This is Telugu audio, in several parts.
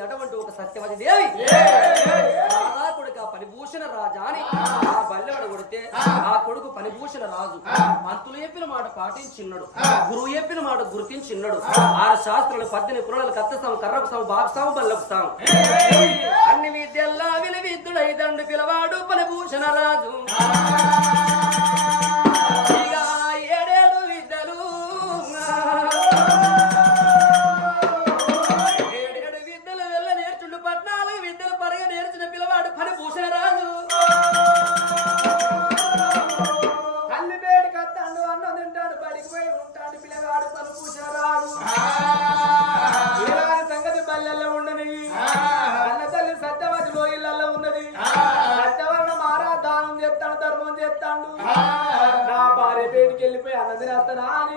అటువంటి ఒక సత్యవతి దేవి కొడుకు ఆ పనిభూషణ రాజా అని ఆ. బల్లెడు కొడితే ఆ. కొడుకు పనిభూషణ రాజు. మంతులు చెప్పిన మాట పాటించిన్నాడు. గురువు చెప్పిన మాట గుర్తించిన్నాడు. ఆరు శాస్త్రాలు పద్దెని కులాలు కత్తస్తాం కర్రపుస్తాం సాం బల్లపుస్తాం బల్లపు అన్ని విద్యల్లా విలువిద్దుడైదండు పిలవాడు పనిభూషణ రాజు. అన్నది రాస్తారా అని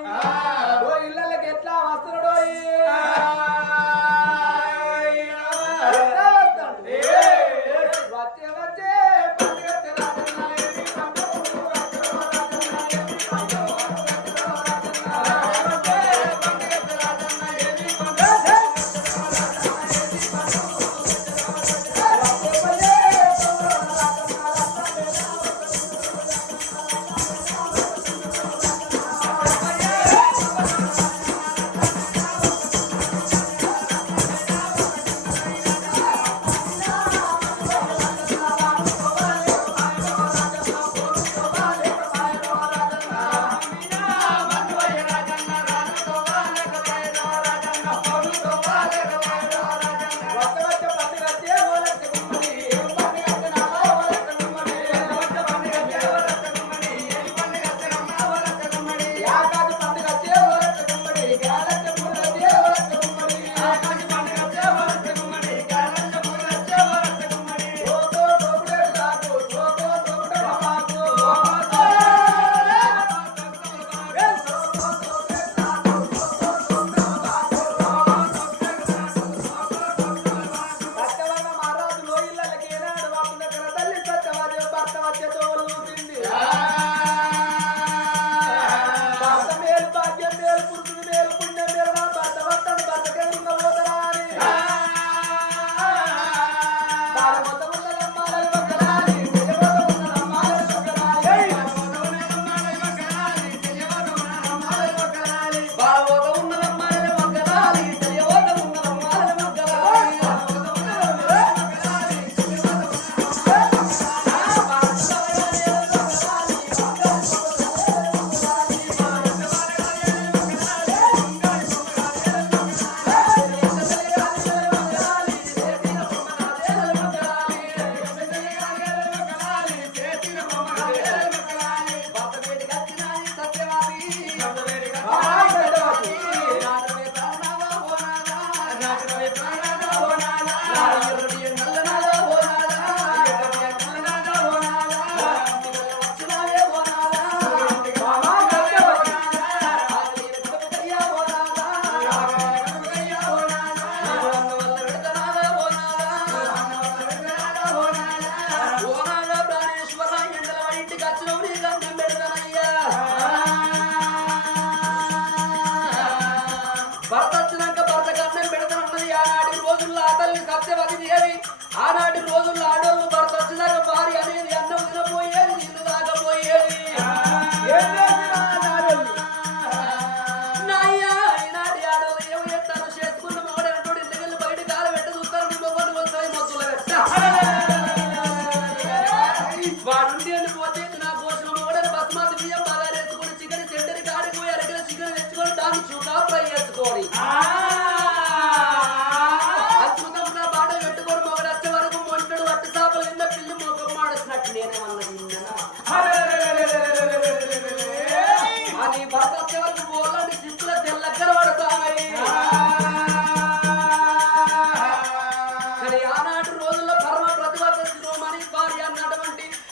가나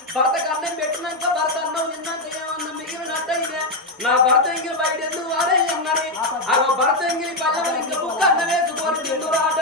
భర్తకు అన్నం పెట్టినాక భర్త అన్నం తిన్నాక ఏమన్నా మిగిలినట్ట ఇదే నా భర్త ఎంగిలి బయట ఎందుకు వారే అన్నది? ఆ భర్త ఎంగిలి పల్లెలు ఇంకా బుక్క అన్నం వేసుకోని తిందురాట.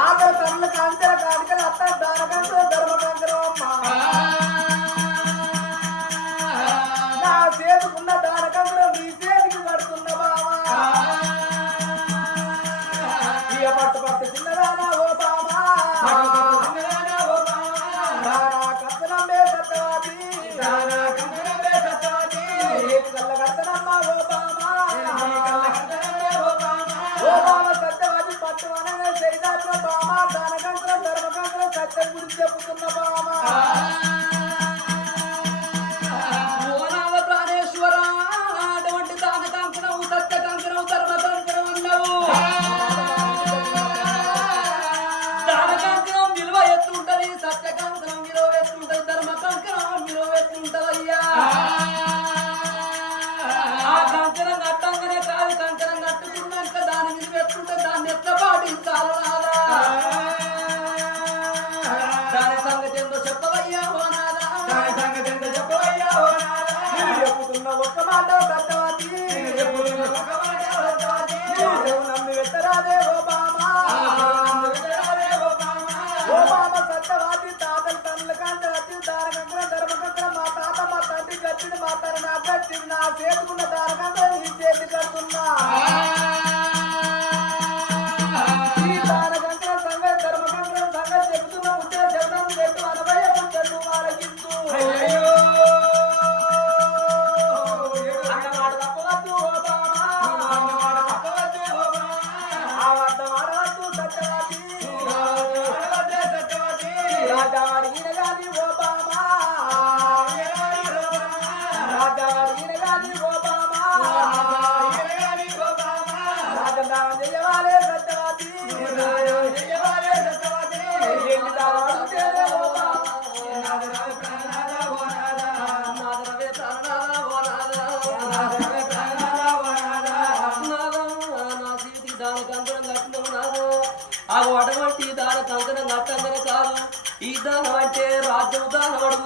ఆకలి కళ్ళు కాంతల కాడికలు అత్త దారకంతో come up.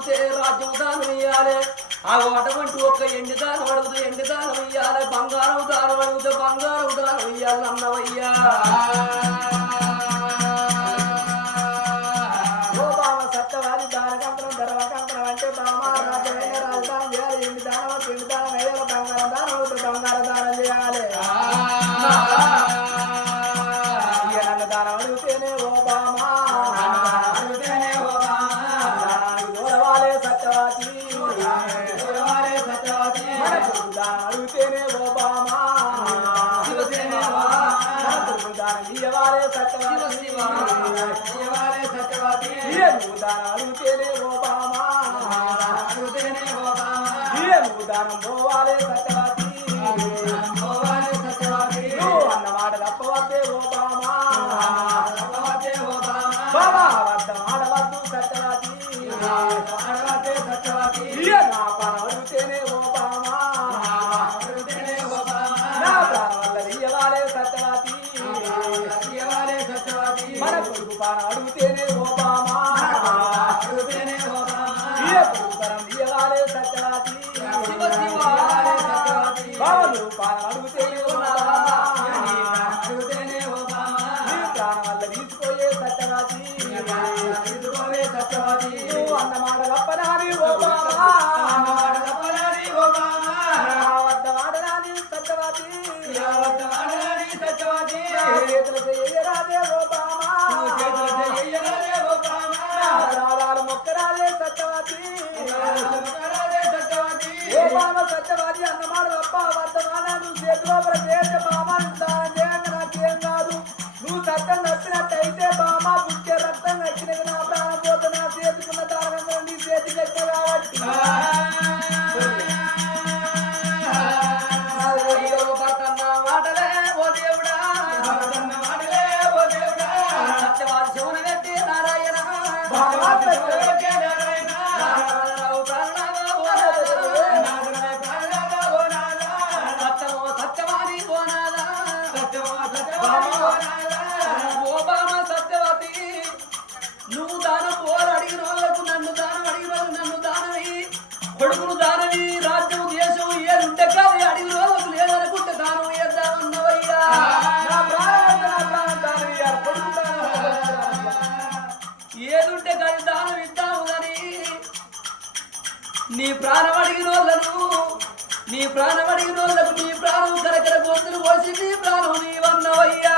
ఇస్తే రాజ్యం దానం ఇయ్యాలి. అవి అటువంటి ఒక ఎండి దానం అడుగుతూ ఎండి దానం ఇయ్యాలి. బంగారం దానం అడుగుతూ బంగారం దానం ఇయ్యాలి అన్నవయ్యా. కలదు నీ ప్రాణమని నోళ్ళకు నీ ప్రాణం కరకర గొంతులు పోసి నీ ప్రాణం నీవన్నవయ్యా.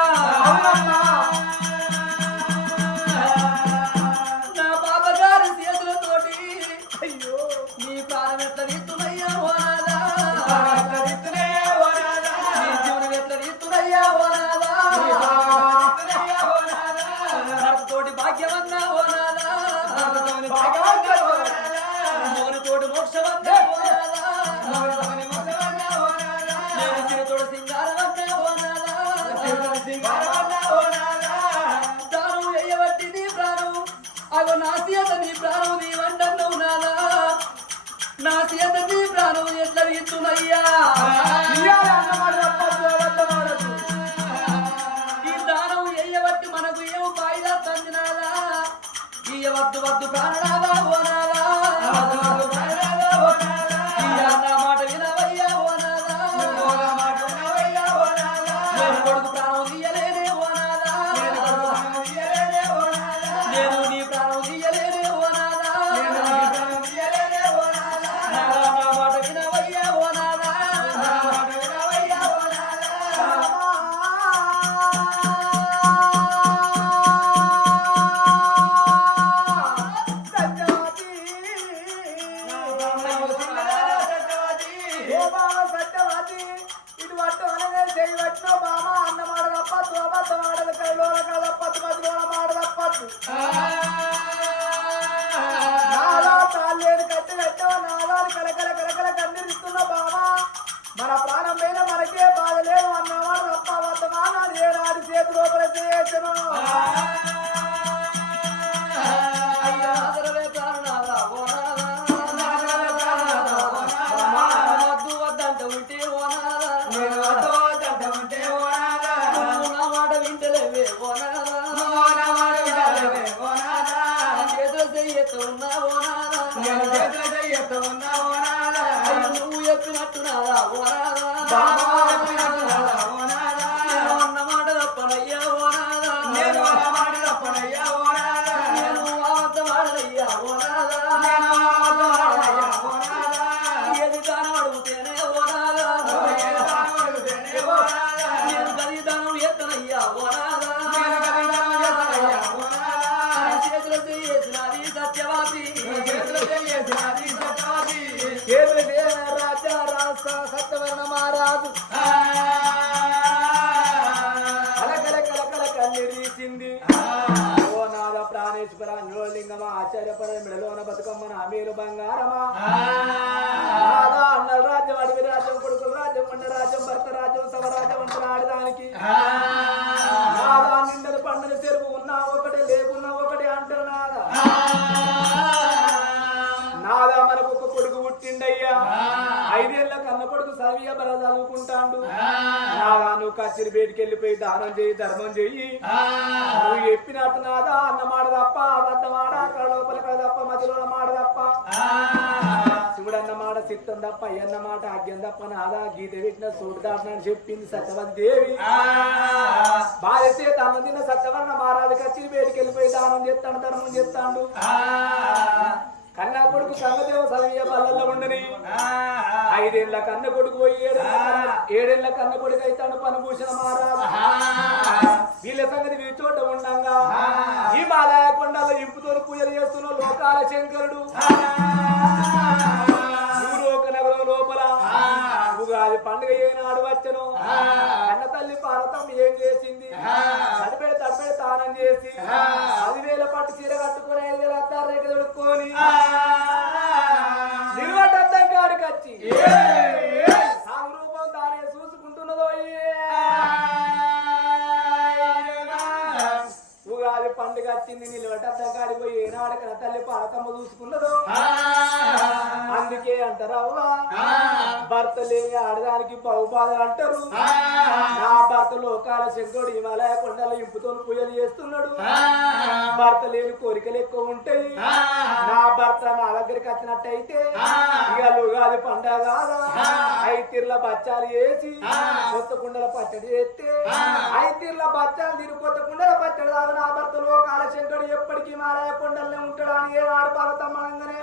బాబా నవ్వుకుంటాడు. నాను కచ్చిరి బయటికి వెళ్ళిపోయి దానం చేయి ధర్మం చెయ్యి నువ్వు చెప్పినట్టు నాదా అన్నమాట తప్ప అబద్ధమాడ అక్కడ లోపల తప్ప మధ్యలో మాడదప్ప తప్ప. శివుడన్నమాట చిత్తం తప్ప అయ్యన్నమాట ఆజ్ఞం తప్ప నాదా? గీత పెట్టిన సూడదాటనని చెప్పింది సత్యవతి దేవి. భార్య చేత తిన్న సత్యవర్ణ మహారాజు కచ్చిరి బయటికి వెళ్ళిపోయి దానం చేస్తాడు ధర్మం చేస్తాడు. కన్నా కొడుకు సమదేవ సమయ పల్లెల్లో ఉండని. ఐదేళ్ళ కన్న కొడుకు పోయి ఏడేళ్ళ కన్న కొడుకు అయితే పని పూసిన మహారాజు. వీళ్ళ సంగతి వీ చోట ఉండంగా. ఈ మాలయ ఇంపుతో పూజలు చేస్తున్న లోకాల శంకరుడు. లోపల ఉగాది పండుగ ఏనాడు వచ్చను. అన్న తల్లి పార్వతం ఏం చేసింది? తడిపెడి తడిపెడి తానం చేసి పదివేల పట్టు చీర కట్టుకుని ఐదు వేల అత్తారు రేఖ దొడుక్కొని రూపం చూసుకుంటున్నదో ఉగాది పండుగ వచ్చింది నిలబడ్డ కాడికి పోయి ఏనాడక తల్లి పార్వతమ్మ చూసుకున్నదో భర్త లేని ఆడదానికి బహుబాధలు అంటారు? నా భర్త లోకాల శంకుడు హిమాలయ కొండల ఇంపుతో పూజలు చేస్తున్నాడు. భర్త లేని కోరికలు ఎక్కువ ఉంటాయి. నా భర్త నా దగ్గరికి వచ్చినట్టయితే ఇక ఉగాది పండగ కాదా? ఐతిర్ల బచ్చాలు వేసి కొత్త కుండల పచ్చడి చేస్తే ఐతిర్ల బచ్చాలు తిని కొత్త కుండల పచ్చడి దాకా నా భర్త లోకాల శంకరుడు ఎప్పటికీ మాలయ కొండలనే ఉంటాడు అని ఏ ఆడు పర్వతమ్మ అనగానే?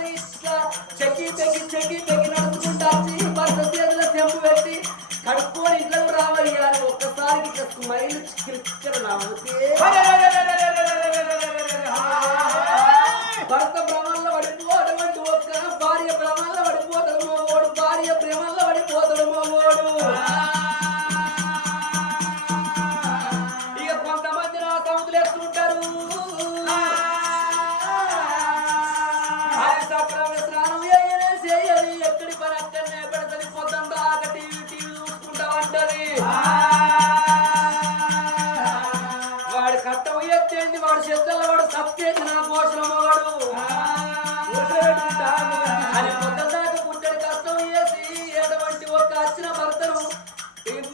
సింగులు పట్టుకొని ఇట్లా చెక్కి అని పొట్టదాటి పుట్టడి కష్టం వేసి ఎటువంటి ఒక్క వచ్చిన భర్తను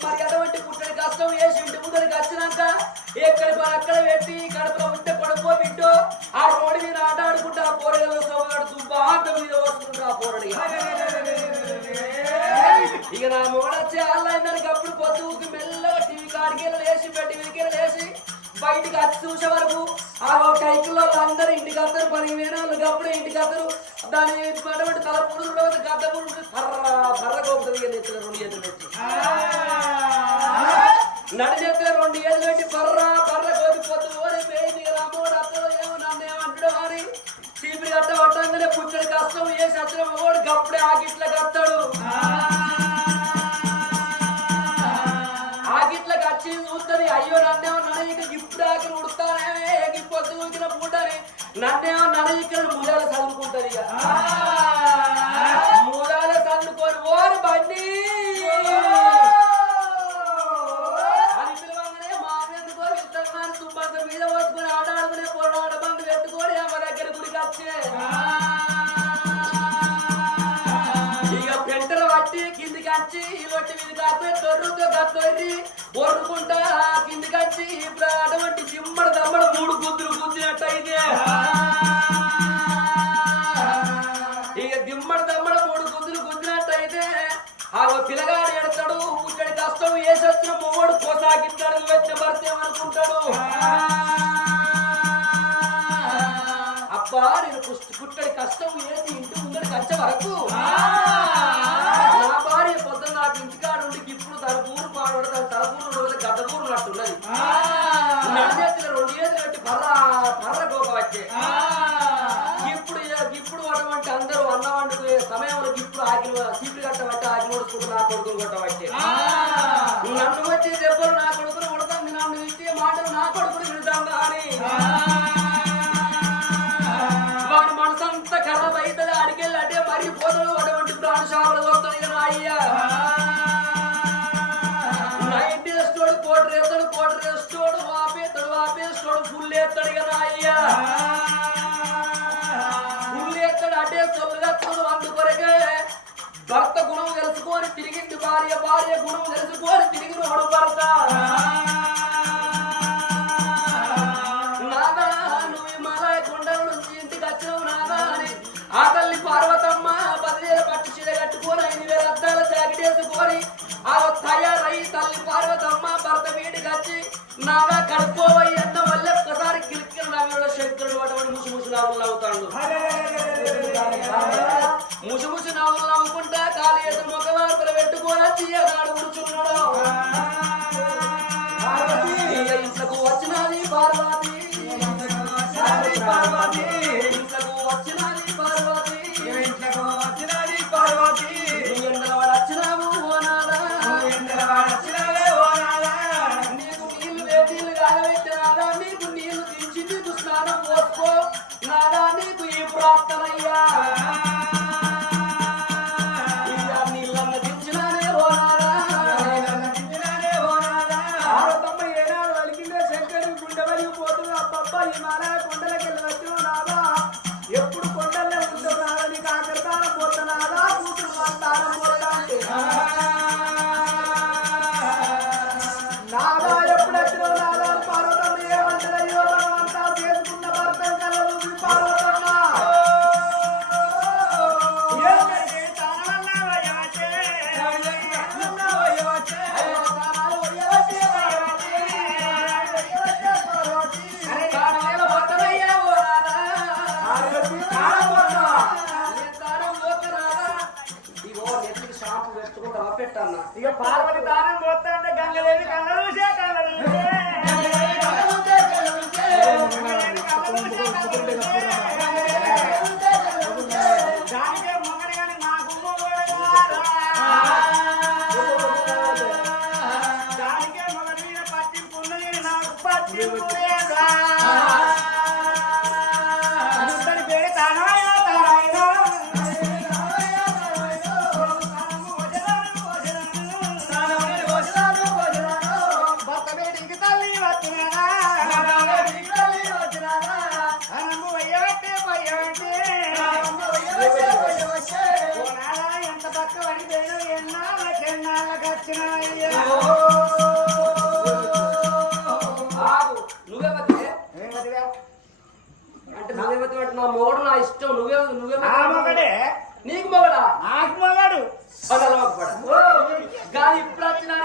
మాకు ఎటువంటి పుట్టడి కష్టం వేసి ఇంటి ముందరికి వచ్చినాక ఎక్కడి అక్కడ పెట్టి కడుపులో ఉంటే పడుకో బిడ్డో ఆ రోడ్డు మీద ఆట ఆడుకుంటా ఆ పోరడలో బాట మీద వస్తుంటే ఆ పోరడి ఇక నా మూడొచ్చి అల్లైందానికి అప్పుడు పొద్దుకి మెల్లగా టీవీ కాడికి లేచి పెట్టి వీరికి లేచి బయటికి వచ్చి చూసే వరకు కైకుల్లో అందరూ ఇంటికి వస్తారు పని వేరే వాళ్ళు అప్పుడే ఇంటికి వస్తారు దాని అటువంటి తల పురుగు గద్ద పురుగు పర్ర పర్ర కోపుతుంది ఇక రెండు చేతులు పెట్టి. నడి చేతిలో రెండు ఏళ్ళు పెట్టి పర్ర పర్ర కోపి పొద్దు ఓడి పోయింది రామోడు అత్తలో ఏమో నన్ను ఏమంటాడు అని చీపిరి గట్ట పట్టంగానే పుచ్చడి కష్టం ఏ సత్రం ఓడు గప్పుడే ఆగిట్ల కత్తాడు పూటని నన్ను ఇక్కడ మూలాల చదువుకుంటారు ఇక ఈ లొట్టి మీద కాస్తే ఇప్పుడు అటువంటి చిమ్మడ దమ్మడ మూడు గుద్దులు గుద్దినట్టయితే ఇక దిమ్మడ దమ్మడ మూడు గుద్దులు గుద్దినట్టయితే ఆ పిల్లగాడు ఎడతాడు పుట్టడి కష్టం ఏ శస్త్రం మొగోడు కోసాగిస్తాడు వచ్చే భర్త అనుకుంటాడు అబ్బా నేను కుట్టడి కష్టం ఏది ఇంటి ముందడి కచ్చ వరకు. నోడుకుంటూ నా కొడుకులు కొట్ట వచ్చే నన్ను వచ్చి దెబ్బలు నా కొడుకును కొడతాను నన్ను ఇచ్చే మాటలు నా కొడుకును విడుతాం కానీ భార్య భార్య గుణం తెలుసుకొని తిరిగి నోడు భర్త నాదా నువ్వు ఈ మలాయ కొండల నుంచి ఇంటికి వచ్చినావు నాదా అని. ఆ తల్లి పార్వతమ్మ పదివేల పట్టు చీర కట్టుకొని ఐదు వేల అద్దాల జాకెట్ వేసుకొని ఆ తయారై తల్లి పార్వతమ్మ భర్త వీడికి వచ్చి నాదా కడుక్కోవై అన్న వల్ల ఒక్కసారి కిలిక్కిన రంగంలో శంకరుడు అటువంటి ముసు ముసు నావులు అవుతాడు ముసు ముసు నావులు తీయనాడు కూర్చున్నాడు. ఇక ఇంట్లోకి వచ్చినది పార్వతి.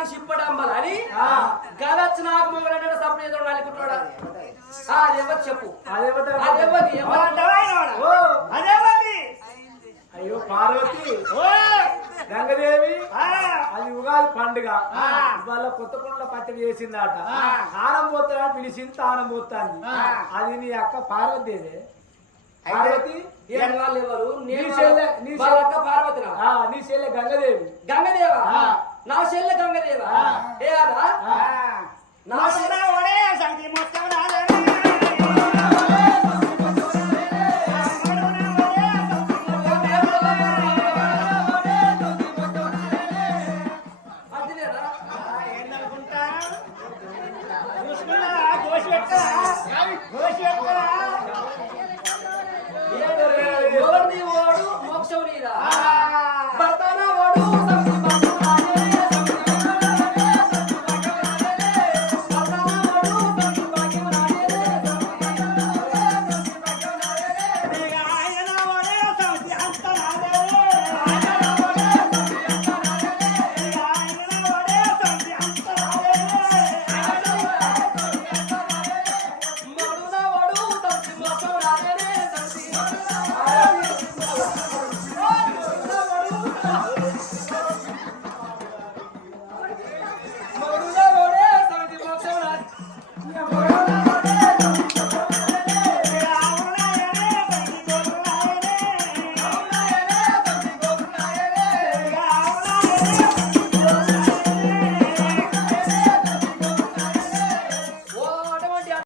వచ్చినానికి సిప్పడంబల అని వచ్చి నాకు మొగడంటే సప్పుడు ఏదో నలుకుంటాడా ఆ అదేవది చెప్పు? అదేవత అదేవతి అయ్యో పార్వతి. ఓ. గంగదేవి. ఆ, అది ఉగాది పండుగ. ఆ. వాళ్ళ కొత్త కుండల పచ్చడి చేసిందట. ఆ. తానం పోతా పిలిచింది తానం పోతాంది. ఆ. అది నీ అక్క పార్వతీదే పార్వతి? ఎవరు? నీ చెల్లె, నీ చెల్లె గంగదేవి. గంగదేవ? ఆ. నా చెల్లె గంగదేవ ఆ. ఏ అదా ఆ. నా సంగతి మొత్తం